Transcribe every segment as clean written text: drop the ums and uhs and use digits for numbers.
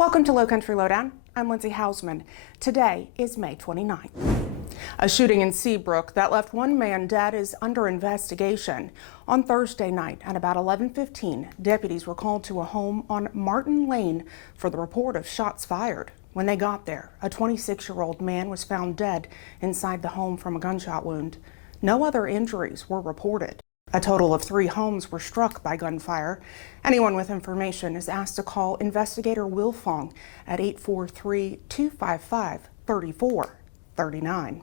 Welcome to Lowcountry Lowdown. I'm Lindsay Hausman. Today is May 29th. A shooting in Seabrook that left one man dead is under investigation. On Thursday night at about 11:15, deputies were called to a home on Martin Lane for the report of shots fired. When they got there, a 26-year-old man was found dead inside the home from a gunshot wound. No other injuries were reported. A total of 3 homes were struck by gunfire. Anyone with information is asked to call Investigator Will Fong at 843-255-3439.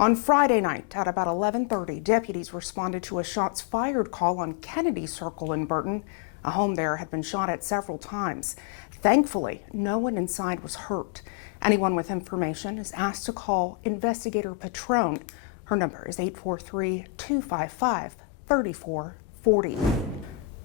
On Friday night at about 11:30, deputies responded to a shots fired call on Kennedy Circle in Burton. A home there had been shot at several times. Thankfully, no one inside was hurt. Anyone with information is asked to call Investigator Patron. Her number is 843-255-3440.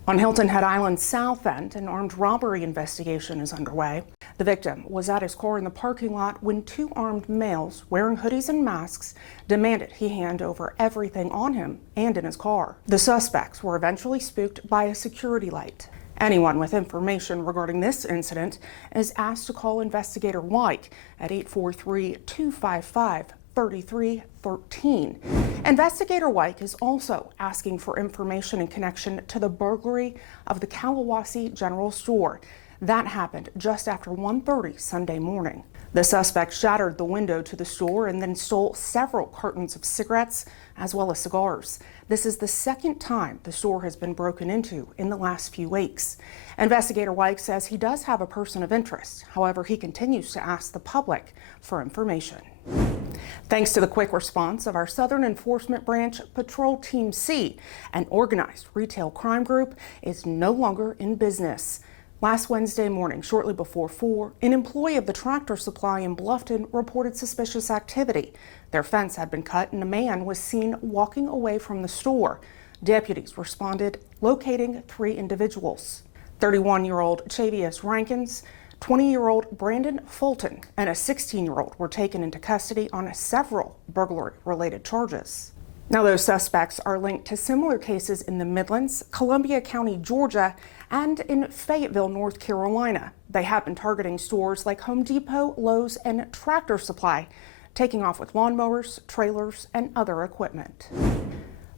On Hilton Head Island's south end, an armed robbery investigation is underway. The victim was at his car in the parking lot when 2 armed males wearing hoodies and masks demanded he hand over everything on him and in his car. The suspects were eventually spooked by a security light. Anyone with information regarding this incident is asked to call Investigator White at 843-255-3313. Investigator White is also asking for information in connection to the burglary of the Kalawasi General Store. That happened just after 1:30 Sunday morning. The suspect shattered the window to the store and then stole several cartons of cigarettes as well as cigars. This is the second time the store has been broken into in the last few weeks. Investigator White says he does have a person of interest. However, he continues to ask the public for information. Thanks to the quick response of our Southern Enforcement Branch Patrol Team C, an organized retail crime group is no longer in business. Last Wednesday morning, shortly before 4, an employee of the Tractor Supply in Bluffton reported suspicious activity. Their fence had been cut and a man was seen walking away from the store. Deputies responded, locating 3 individuals. 31-year-old Chavius Rankins, 20-year-old Brandon Fulton, and a 16-year-old were taken into custody on several burglary-related charges. Now, those suspects are linked to similar cases in the Midlands, Columbia County, Georgia, and in Fayetteville, North Carolina. They have been targeting stores like Home Depot, Lowe's, and Tractor Supply, taking off with lawnmowers, trailers, and other equipment.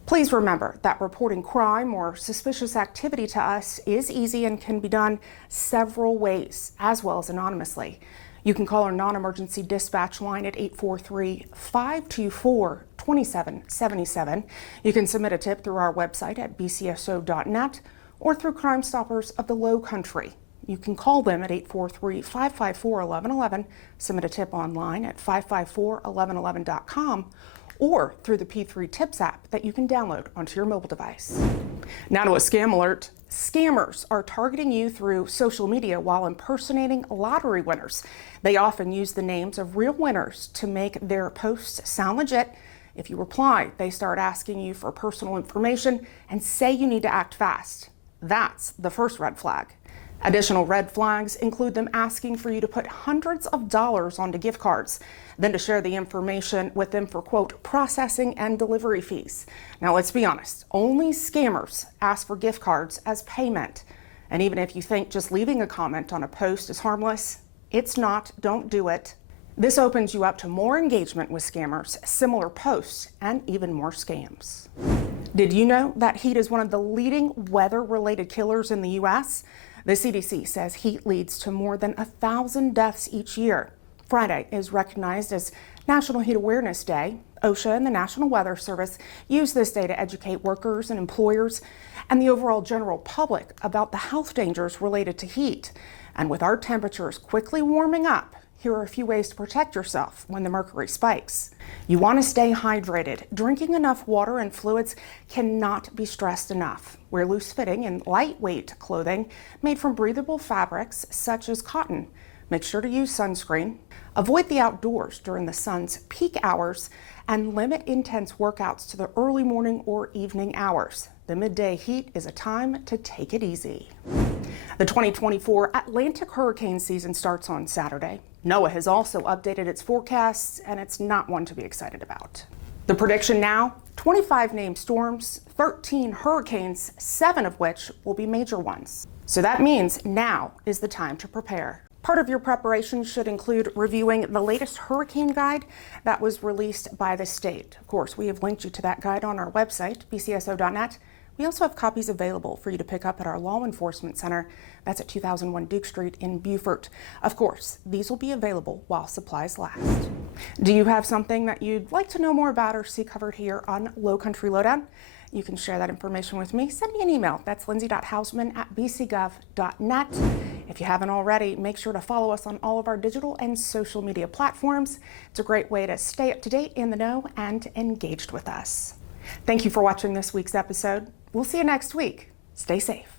Please remember that reporting crime or suspicious activity to us is easy and can be done several ways, as well as anonymously. You can call our non-emergency dispatch line at 843-524-2777. You can submit a tip through our website at bcso.net or through Crime Stoppers of the Lowcountry. You can call them at 843-554-1111, submit a tip online at 554-1111.com, or through the P3 Tips app that you can download onto your mobile device. Now to a scam alert. Scammers are targeting you through social media while impersonating lottery winners. They often use the names of real winners to make their posts sound legit. If you reply, they start asking you for personal information and say you need to act fast. That's the first red flag. Additional red flags include them asking for you to put hundreds of dollars onto gift cards, then to share the information with them for, quote, processing and delivery fees. Now, let's be honest, only scammers ask for gift cards as payment. And even if you think just leaving a comment on a post is harmless, it's not. Don't do it. This opens you up to more engagement with scammers, similar posts, and even more scams. Did you know that heat is one of the leading weather-related killers in the U.S.? The CDC says heat leads to more than 1,000 deaths each year. Friday is recognized as National Heat Awareness Day. OSHA and the National Weather Service use this day to educate workers and employers and the overall general public about the health dangers related to heat. And with our temperatures quickly warming up, here are a few ways to protect yourself when the mercury spikes. You want to stay hydrated. Drinking enough water and fluids cannot be stressed enough. Wear loose-fitting and lightweight clothing made from breathable fabrics such as cotton. Make sure to use sunscreen. Avoid the outdoors during the sun's peak hours and limit intense workouts to the early morning or evening hours. The midday heat is a time to take it easy. The 2024 Atlantic hurricane season starts on Saturday. NOAA has also updated its forecasts, and it's not one to be excited about. The prediction now, 25 named storms, 13 hurricanes, 7 of which will be major ones. So that means now is the time to prepare. Part of your preparation should include reviewing the latest hurricane guide that was released by the state. Of course, we have linked you to that guide on our website, bcso.net. We also have copies available for you to pick up at our law enforcement center. That's at 2001 Duke Street in Beaufort. Of course, these will be available while supplies last. Do you have something that you'd like to know more about or see covered here on Lowcountry Lowdown? You can share that information with me. Send me an email. That's lindsay.hausman@bcgov.net. If you haven't already, make sure to follow us on all of our digital and social media platforms. It's a great way to stay up to date, in the know, and engaged with us. Thank you for watching this week's episode. We'll see you next week. Stay safe.